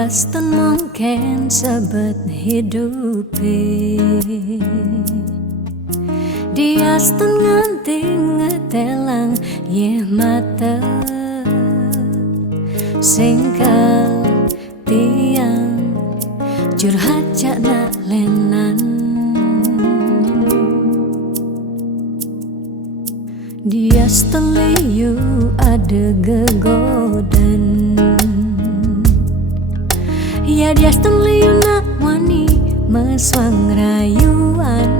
Diaston mungkin sebet hidupi, diaston nganti ngetelang ye mata singkal tiang curhat jak nak lenan. Diaston liyu ada gegodan, ya diaston liyu nak wani meswang rayuan.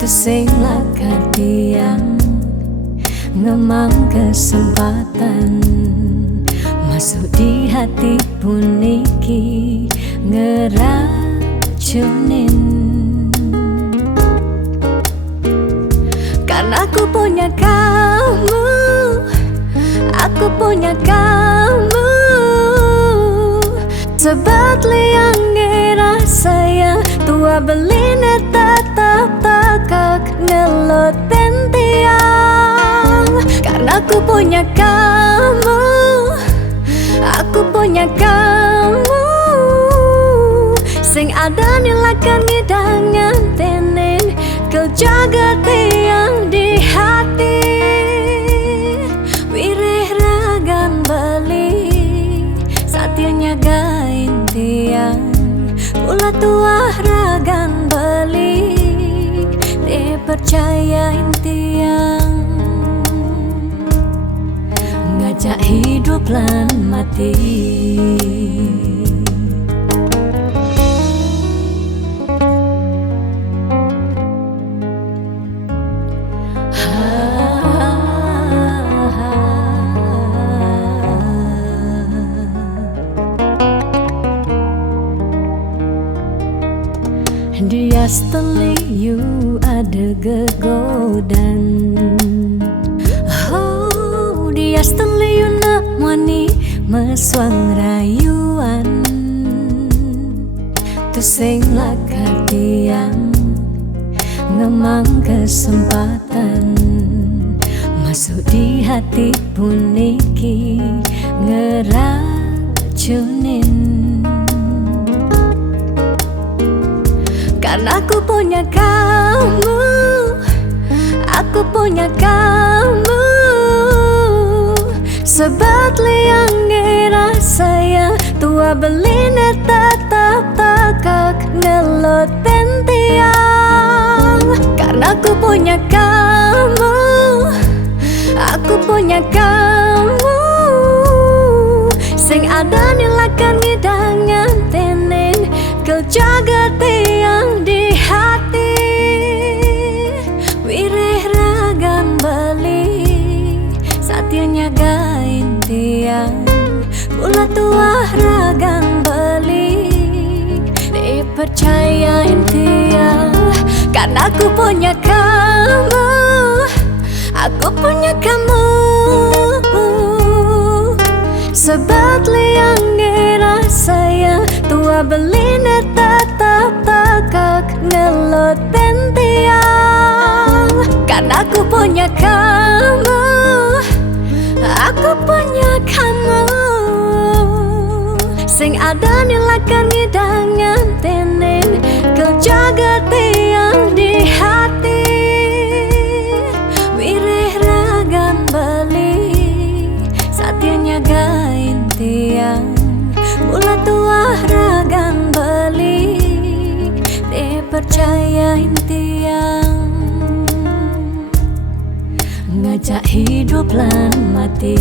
Tesing lakar tiang ngemang kesempatan masuk di hati puniki ngeracunin. Karena aku punya kamu, aku punya kamu. Sebab liang ngerasa ya tua beline tetap takak ngelot pentiang. Karena aku punya kamu, aku punya kamu. Sing ada nilakan ngidangan tenen kau jaga tiang di hati. Wireh ragan beli saatnya nyagain tiang. Pula tua ragan beli dipercayain tiang. Ngajak hidup lan mati. Diaston liyu ada gegodan, oh diaston liyu nak wani meswang rayuan. Tesing lakar tiang ngemang kesempatan masuk di hati puniki ngeracunin. Karena aku punya kamu, aku punya kamu. Sebab liang ngerasa ya tua beline tetap takak ngelot pentiang. Karena aku punya kamu, aku punya kamu. Sing ada nilakan ngidangan tenen kau jaga tiang di hati. Wireh ragan beli saatnya nyagain tiang. Pula tua ragan beli dipercayain tiang. Karena aku punya kamu, aku punya kamu. Sebab liang ngerasa ya tua beline tetap takak ngelot pentiang. Karena aku punya kamu, aku punya kamu. Sing ada nilakan ngidangan tenen kau jaga tiang di hati. Wireh ragan beli saatnya nyagain tiang. Mula tua ragan beli dipercayain tiang. Ngajak hidup lan mati.